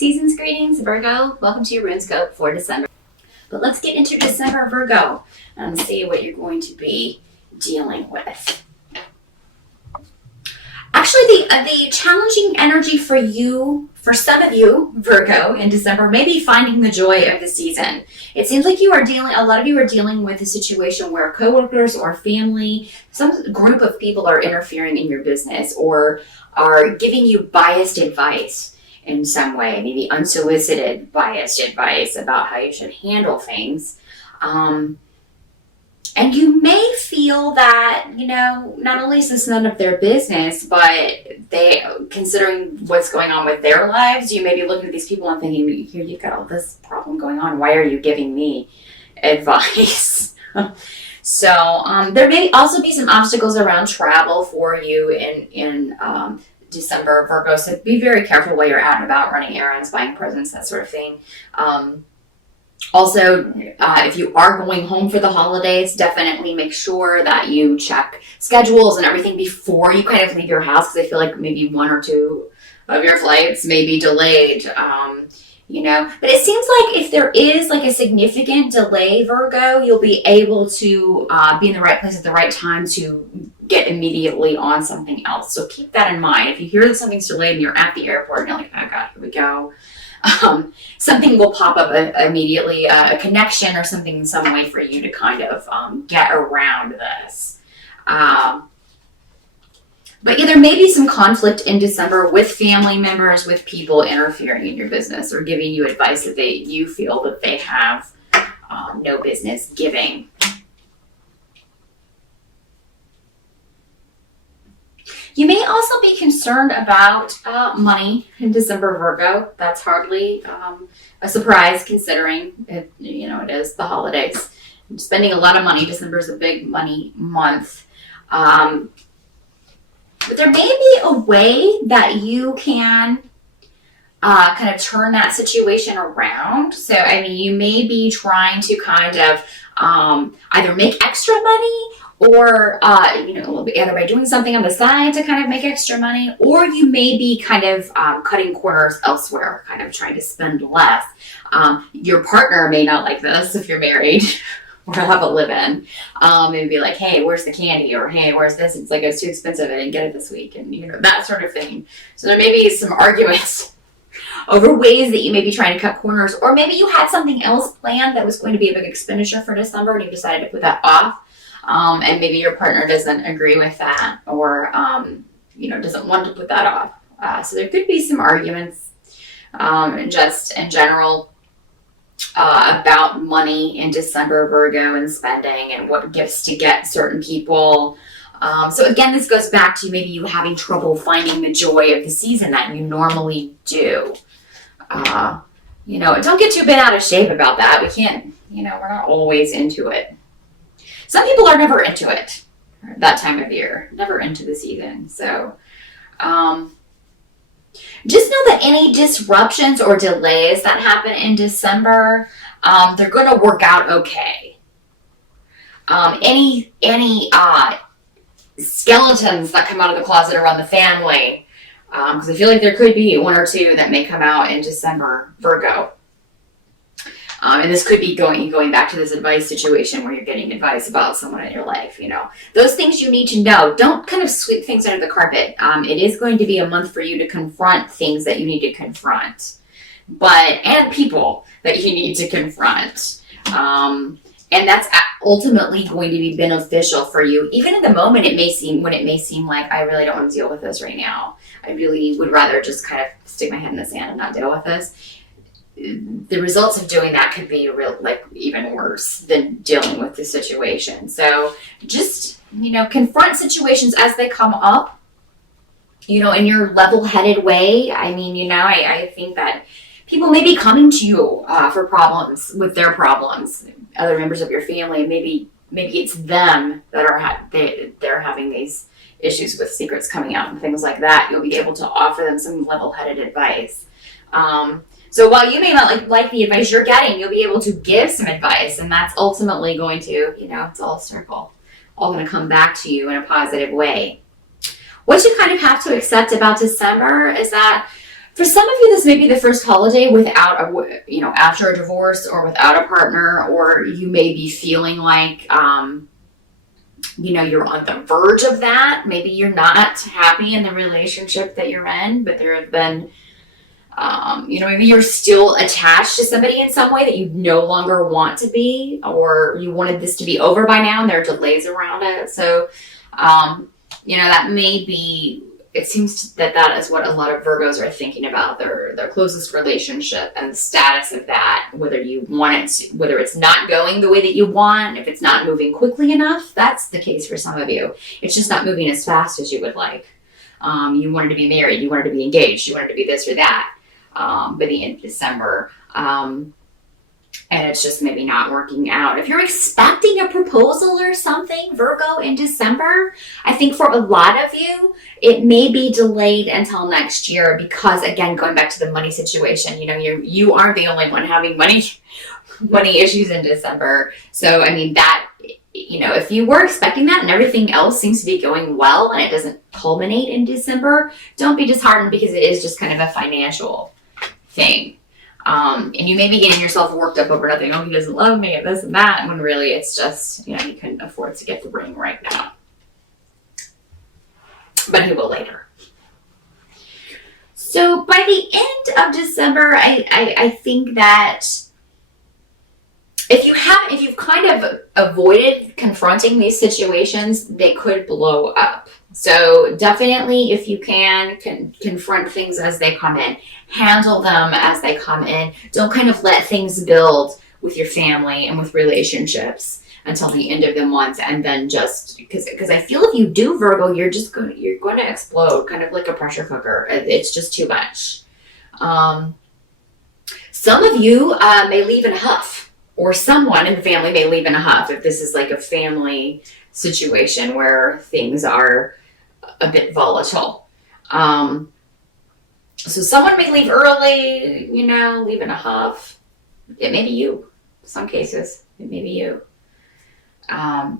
Season's greetings, Virgo. Welcome to your RuneScope for December. But let's get into December, Virgo, and see what you're going to be dealing with. Actually, the challenging energy for you, for some of you, Virgo, in December, may be finding the joy of the season. It seems like a lot of you are dealing with a situation where coworkers or family, some group of people are interfering in your business or are giving you biased advice in some way, maybe unsolicited biased advice about how you should handle things. And you may feel that, not only is this none of their business, but considering what's going on with their lives, you may be looking at these people and thinking, here, you've got all this problem going on. Why are you giving me advice? So there may also be some obstacles around travel for you in December, Virgo. So be very careful while you're out and about running errands, buying presents, that sort of thing. Also, if you are going home for the holidays, definitely make sure that you check schedules and everything before you kind of leave your house, because I feel like maybe one or two of your flights may be delayed, But it seems like if there is like a significant delay, Virgo, you'll be able to be in the right place at the right time to get immediately on something else. So keep that in mind. If you hear that something's delayed and you're at the airport and you're like, oh God, here we go. Something will pop up immediately, a connection or something in some way for you to kind of get around this. But yeah, there may be some conflict in December with family members, with people interfering in your business or giving you advice that you feel that they have no business giving. You may also be concerned about money in December, Virgo. That's hardly a surprise considering it is the holidays. Spending a lot of money. December is a big money month. But there may be a way that you can kind of turn that situation around. So, you may be trying to kind of either make extra money or, either by doing something on the side to kind of make extra money, or you may be kind of cutting corners elsewhere, kind of trying to spend less. Your partner may not like this if you're married or have a live-in. Maybe be like, hey, where's the candy? Or hey, where's this? It's like, it's too expensive. I didn't get it this week. And, that sort of thing. So there may be some arguments over ways that you may be trying to cut corners, or maybe you had something else planned that was going to be a big expenditure for December and you decided to put that off. And maybe your partner doesn't agree with that or, doesn't want to put that off. So there could be some arguments just in general about money in December, Virgo, and spending and what gifts to get certain people. So again, this goes back to maybe you having trouble finding the joy of the season that you normally do. Don't get too bent out of shape about that. We can't, we're not always into it. Some people are never into it that time of year, never into the season. So just know that any disruptions or delays that happen in December, they're going to work out okay. Any skeletons that come out of the closet around the family, because I feel like there could be one or two that may come out in December, Virgo. And this could be going back to this advice situation where you're getting advice about someone in your life, Those things you need to know. Don't kind of sweep things under the carpet. It is going to be a month for you to confront things that you need to confront. And people that you need to confront. And that's ultimately going to be beneficial for you. Even in the moment, it may seem like I really don't want to deal with this right now. I really would rather just kind of stick my head in the sand and not deal with this. The results of doing that could be even worse than dealing with the situation. So just, confront situations as they come up, in your level-headed way. I think that people may be coming to you for problems with their problems, other members of your family. Maybe it's them that are they're having these issues with secrets coming out and things like that. You'll be able to offer them some level-headed advice. So while you may not like the advice you're getting, you'll be able to give some advice, and that's ultimately going to, it's all a circle, all going to come back to you in a positive way. What you kind of have to accept about December is that For some of you, this may be the first holiday without after a divorce or without a partner, or you may be feeling like, you're on the verge of that. Maybe you're not happy in the relationship that you're in, but there have been, maybe you're still attached to somebody in some way that you no longer want to be, or you wanted this to be over by now and there are delays around it. So, that may be, it seems that is what a lot of Virgos are thinking about, their closest relationship and the status of that, whether you want it to, whether it's not going the way that you want, if it's not moving quickly enough. That's the case for some of you. It's just not moving as fast as you would like. You wanted to be married, you wanted to be engaged, you wanted to be this or that by the end of December. And it's just maybe not working out. If you're expecting a proposal or something, Virgo, in December, I think for a lot of you, it may be delayed until next year because, again, going back to the money situation, you aren't the only one having money issues in December. So, if you were expecting that and everything else seems to be going well and it doesn't culminate in December, don't be disheartened because it is just kind of a financial thing. And you may be getting yourself worked up over nothing. Oh, he doesn't love me and this and that. When really it's just, you couldn't afford to get the ring right now. But he will later. So by the end of December, I think that if you've kind of avoided confronting these situations, they could blow up. So definitely, if you can confront things as they come in, handle them as they come in. Don't kind of let things build with your family and with relationships until the end of the month, and then just because I feel if you do, Virgo, you're going to explode, kind of like a pressure cooker. It's just too much. Some of you may leave in a huff, or someone in the family may leave in a huff if this is like a family situation where things are a bit volatile. So someone may leave early, leave in a huff. It may be you. In some cases, it may be you. And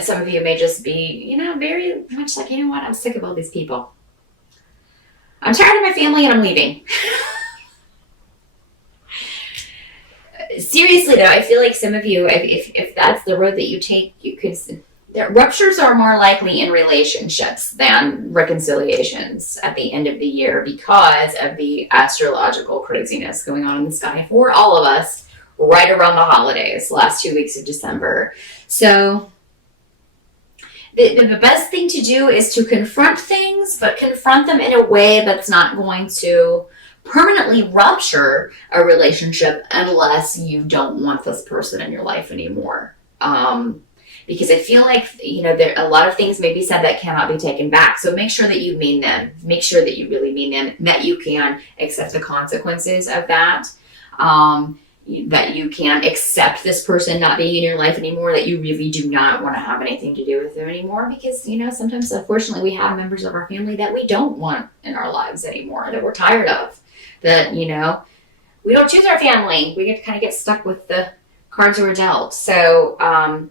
some of you may just be, very much like, what? I'm sick of all these people. I'm tired of my family and I'm leaving. Seriously though, I feel like some of you, if that's the road that you take, ruptures are more likely in relationships than reconciliations at the end of the year because of the astrological craziness going on in the sky for all of us right around the holidays, last 2 weeks of December. So the best thing to do is to confront things, but confront them in a way that's not going to permanently rupture a relationship unless you don't want this person in your life anymore. Because I feel like, there a lot of things may be said that cannot be taken back. So make sure that you mean them. Make sure that you really mean them, that you can accept the consequences of that. That you can accept this person not being in your life anymore, that you really do not want to have anything to do with them anymore. Because, sometimes, unfortunately, we have members of our family that we don't want in our lives anymore, that we're tired of. That, we don't choose our family. We get stuck with the cards we're dealt. So, handle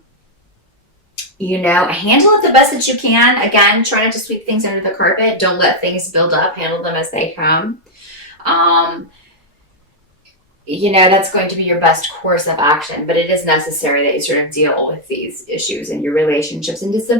it the best that you can. Again, try not to sweep things under the carpet. Don't let things build up. Handle them as they come. That's going to be your best course of action, but it is necessary that you sort of deal with these issues in your relationships in December